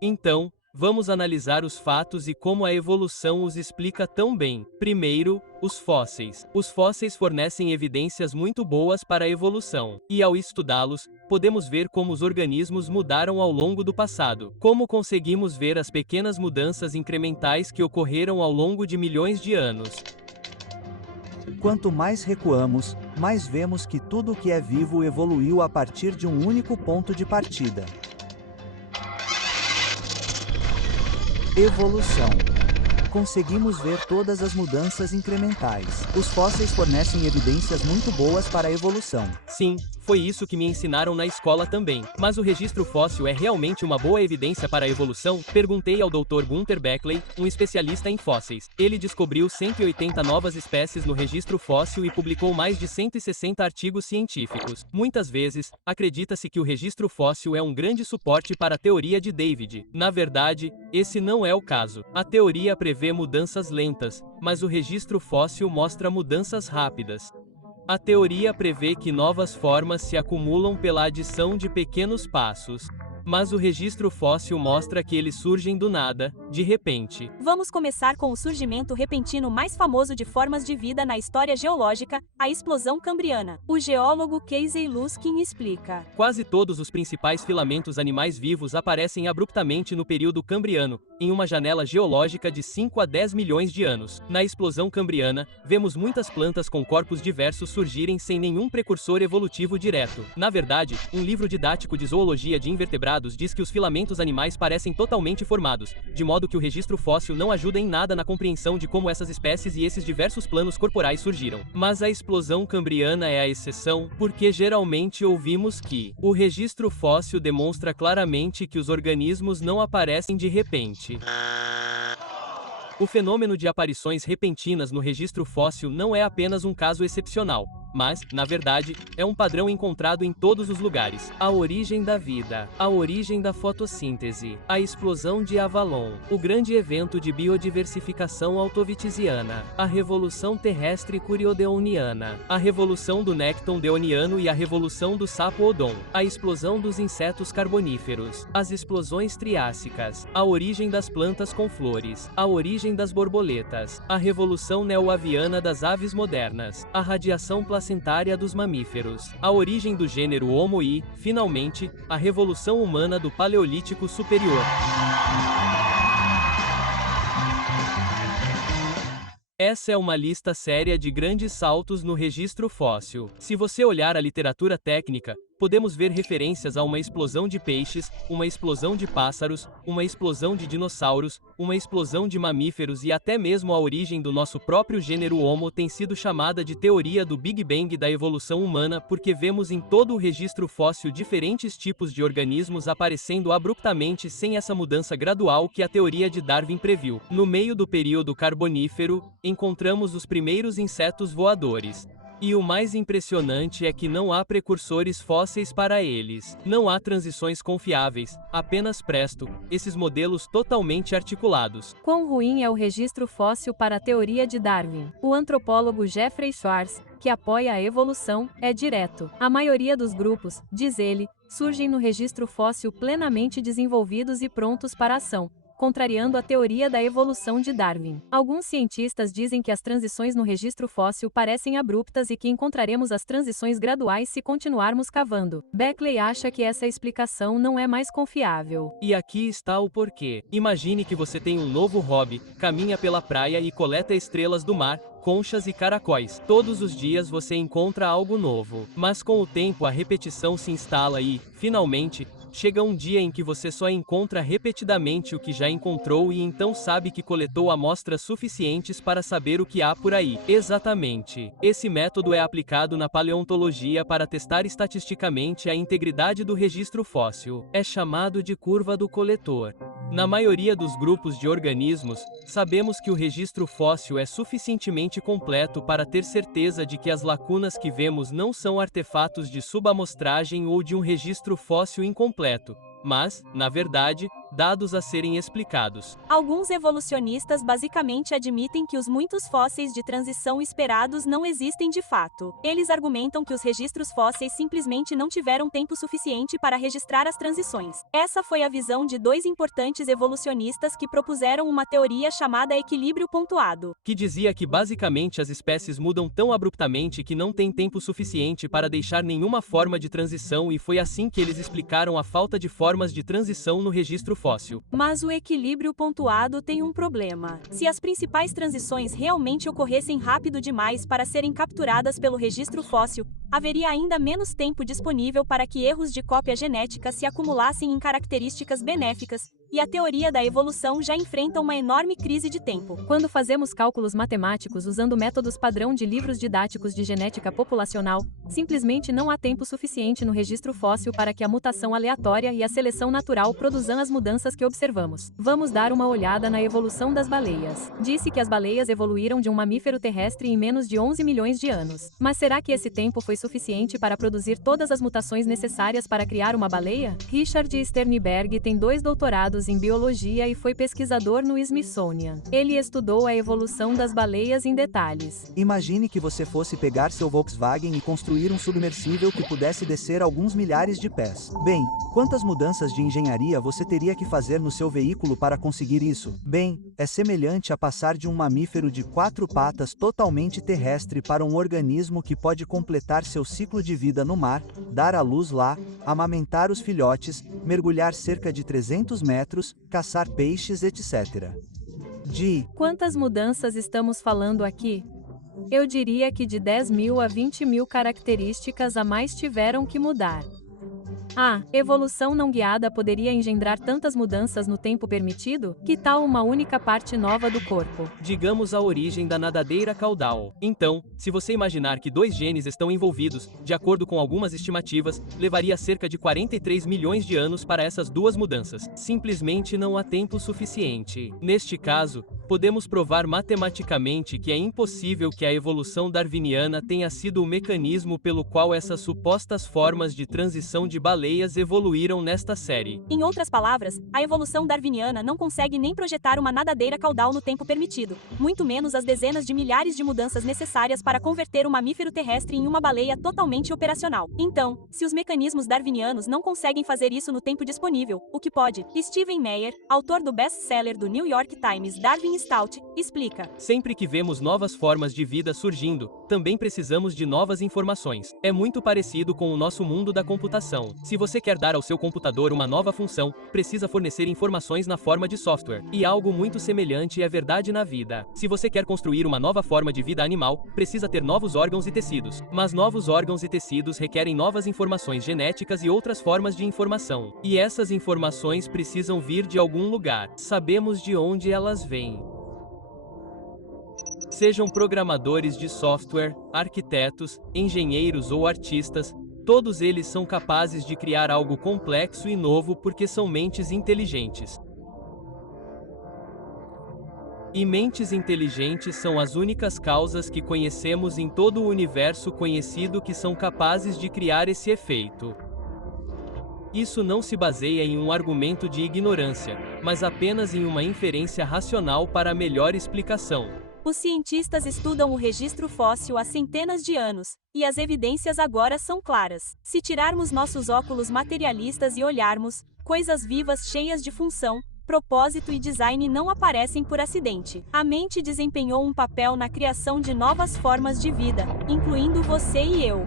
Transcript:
Então, vamos analisar os fatos e como a evolução os explica tão bem. Primeiro, os fósseis. Os fósseis fornecem evidências muito boas para a evolução, e ao estudá-los, podemos ver como os organismos mudaram ao longo do passado. Como conseguimos ver as pequenas mudanças incrementais que ocorreram ao longo de milhões de anos. Quanto mais recuamos, mais vemos que tudo o que é vivo evoluiu a partir de um único ponto de partida. Evolução. Conseguimos ver todas as mudanças incrementais. Os fósseis fornecem evidências muito boas para a evolução. Sim, foi isso que me ensinaram na escola também. Mas o registro fóssil é realmente uma boa evidência para a evolução? Perguntei ao Dr. Gunther Beckley, um especialista em fósseis. Ele descobriu 180 novas espécies no registro fóssil e publicou mais de 160 artigos científicos. Muitas vezes, acredita-se que o registro fóssil é um grande suporte para a teoria de David. Na verdade, esse não é o caso. A teoria prevê mudanças lentas, mas o registro fóssil mostra mudanças rápidas. A teoria prevê que novas formas se acumulam pela adição de pequenos passos. Mas o registro fóssil mostra que eles surgem do nada, de repente. Vamos começar com o surgimento repentino mais famoso de formas de vida na história geológica, a explosão cambriana. O geólogo Casey Luskin explica. Quase todos os principais filamentos animais vivos aparecem abruptamente no período cambriano, em uma janela geológica de 5 a 10 milhões de anos. Na explosão cambriana, vemos muitas plantas com corpos diversos surgirem sem nenhum precursor evolutivo direto. Na verdade, um livro didático de zoologia de invertebrados diz que os filamentos animais parecem totalmente formados, de modo que o registro fóssil não ajuda em nada na compreensão de como essas espécies e esses diversos planos corporais surgiram. Mas a explosão cambriana é a exceção, porque geralmente ouvimos que o registro fóssil demonstra claramente que os organismos não aparecem de repente. O fenômeno de aparições repentinas no registro fóssil não é apenas um caso excepcional, mas, na verdade, é um padrão encontrado em todos os lugares. A origem da vida, a origem da fotossíntese, a explosão de Avalon, o grande evento de biodiversificação autovitiziana, a revolução terrestre curiodeoniana, a revolução do nécton deoniano e a revolução do sapo Odon, a explosão dos insetos carboníferos, as explosões triássicas, a origem das plantas com flores, a origem das borboletas, a revolução neoaviana das aves modernas, a radiação placentária dos mamíferos, a origem do gênero Homo e, finalmente, a revolução humana do Paleolítico Superior. Essa é uma lista séria de grandes saltos no registro fóssil. Se você olhar a literatura técnica, podemos ver referências a uma explosão de peixes, uma explosão de pássaros, uma explosão de dinossauros, uma explosão de mamíferos e até mesmo a origem do nosso próprio gênero Homo tem sido chamada de teoria do Big Bang da evolução humana porque vemos em todo o registro fóssil diferentes tipos de organismos aparecendo abruptamente sem essa mudança gradual que a teoria de Darwin previu. No meio do período carbonífero, encontramos os primeiros insetos voadores. E o mais impressionante é que não há precursores fósseis para eles. Não há transições confiáveis, apenas presto, esses modelos totalmente articulados. Quão ruim é o registro fóssil para a teoria de Darwin? O antropólogo Jeffrey Schwartz, que apoia a evolução, é direto. A maioria dos grupos, diz ele, surgem no registro fóssil plenamente desenvolvidos e prontos para ação, contrariando a teoria da evolução de Darwin. Alguns cientistas dizem que as transições no registro fóssil parecem abruptas e que encontraremos as transições graduais se continuarmos cavando. Beckley acha que essa explicação não é mais confiável. E aqui está o porquê. Imagine que você tem um novo hobby, caminha pela praia e coleta estrelas do mar, conchas e caracóis. Todos os dias você encontra algo novo. Mas com o tempo a repetição se instala e, finalmente, chega um dia em que você só encontra repetidamente o que já encontrou e então sabe que coletou amostras suficientes para saber o que há por aí. Exatamente. Esse método é aplicado na paleontologia para testar estatisticamente a integridade do registro fóssil. É chamado de curva do coletor. Na maioria dos grupos de organismos, sabemos que o registro fóssil é suficientemente completo para ter certeza de que as lacunas que vemos não são artefatos de subamostragem ou de um registro fóssil incompleto, mas, na verdade, dados a serem explicados. Alguns evolucionistas basicamente admitem que os muitos fósseis de transição esperados não existem de fato. Eles argumentam que os registros fósseis simplesmente não tiveram tempo suficiente para registrar as transições. Essa foi a visão de dois importantes evolucionistas que propuseram uma teoria chamada equilíbrio pontuado, que dizia que basicamente as espécies mudam tão abruptamente que não tem tempo suficiente para deixar nenhuma forma de transição, e foi assim que eles explicaram a falta de formas de transição no registro fóssil. Mas o equilíbrio pontuado tem um problema. Se as principais transições realmente ocorressem rápido demais para serem capturadas pelo registro fóssil, haveria ainda menos tempo disponível para que erros de cópia genética se acumulassem em características benéficas, e a teoria da evolução já enfrenta uma enorme crise de tempo. Quando fazemos cálculos matemáticos usando métodos padrão de livros didáticos de genética populacional, simplesmente não há tempo suficiente no registro fóssil para que a mutação aleatória e a seleção natural produzam as mudanças que observamos. Vamos dar uma olhada na evolução das baleias. Disse que as baleias evoluíram de um mamífero terrestre em menos de 11 milhões de anos. Mas será que esse tempo foi suficiente para produzir todas as mutações necessárias para criar uma baleia? Richard Sternberg tem 2 doutorados em biologia e foi pesquisador no Smithsonian. Ele estudou a evolução das baleias em detalhes. Imagine que você fosse pegar seu Volkswagen e construir um submersível que pudesse descer alguns milhares de pés. Bem, quantas mudanças de engenharia você teria que fazer no seu veículo para conseguir isso? Bem, é semelhante a passar de um mamífero de 4 patas totalmente terrestre para um organismo que pode completar seu ciclo de vida no mar, dar à luz lá, amamentar os filhotes, mergulhar cerca de 300 metros, caçar peixes, etc. Quantas mudanças estamos falando aqui? Eu diria que de 10 mil a 20 mil características a mais tiveram que mudar. A evolução não guiada poderia engendrar tantas mudanças no tempo permitido? Que tal uma única parte nova do corpo? Digamos a origem da nadadeira caudal. Então, se você imaginar que 2 genes estão envolvidos, de acordo com algumas estimativas, levaria cerca de 43 milhões de anos para essas 2 mudanças. Simplesmente não há tempo suficiente. Neste caso, podemos provar matematicamente que é impossível que a evolução darwiniana tenha sido o mecanismo pelo qual essas supostas formas de transição de baleias evoluíram nesta série. Em outras palavras, a evolução darwiniana não consegue nem projetar uma nadadeira caudal no tempo permitido, muito menos as dezenas de milhares de mudanças necessárias para converter um mamífero terrestre em uma baleia totalmente operacional. Então, se os mecanismos darwinianos não conseguem fazer isso no tempo disponível, o que pode? Stephen Meyer, autor do best-seller do New York Times Darwin Stout, explica. Sempre que vemos novas formas de vida surgindo, também precisamos de novas informações. É muito parecido com o nosso mundo da computação. Se você quer dar ao seu computador uma nova função, precisa fornecer informações na forma de software. E algo muito semelhante é verdade na vida. Se você quer construir uma nova forma de vida animal, precisa ter novos órgãos e tecidos. Mas novos órgãos e tecidos requerem novas informações genéticas e outras formas de informação. E essas informações precisam vir de algum lugar. Sabemos de onde elas vêm. Sejam programadores de software, arquitetos, engenheiros ou artistas, todos eles são capazes de criar algo complexo e novo porque são mentes inteligentes. E mentes inteligentes são as únicas causas que conhecemos em todo o universo conhecido que são capazes de criar esse efeito. Isso não se baseia em um argumento de ignorância, mas apenas em uma inferência racional para a melhor explicação. Os cientistas estudam o registro fóssil há centenas de anos, e as evidências agora são claras. Se tirarmos nossos óculos materialistas e olharmos, coisas vivas cheias de função, propósito e design não aparecem por acidente. A mente desempenhou um papel na criação de novas formas de vida, incluindo você e eu.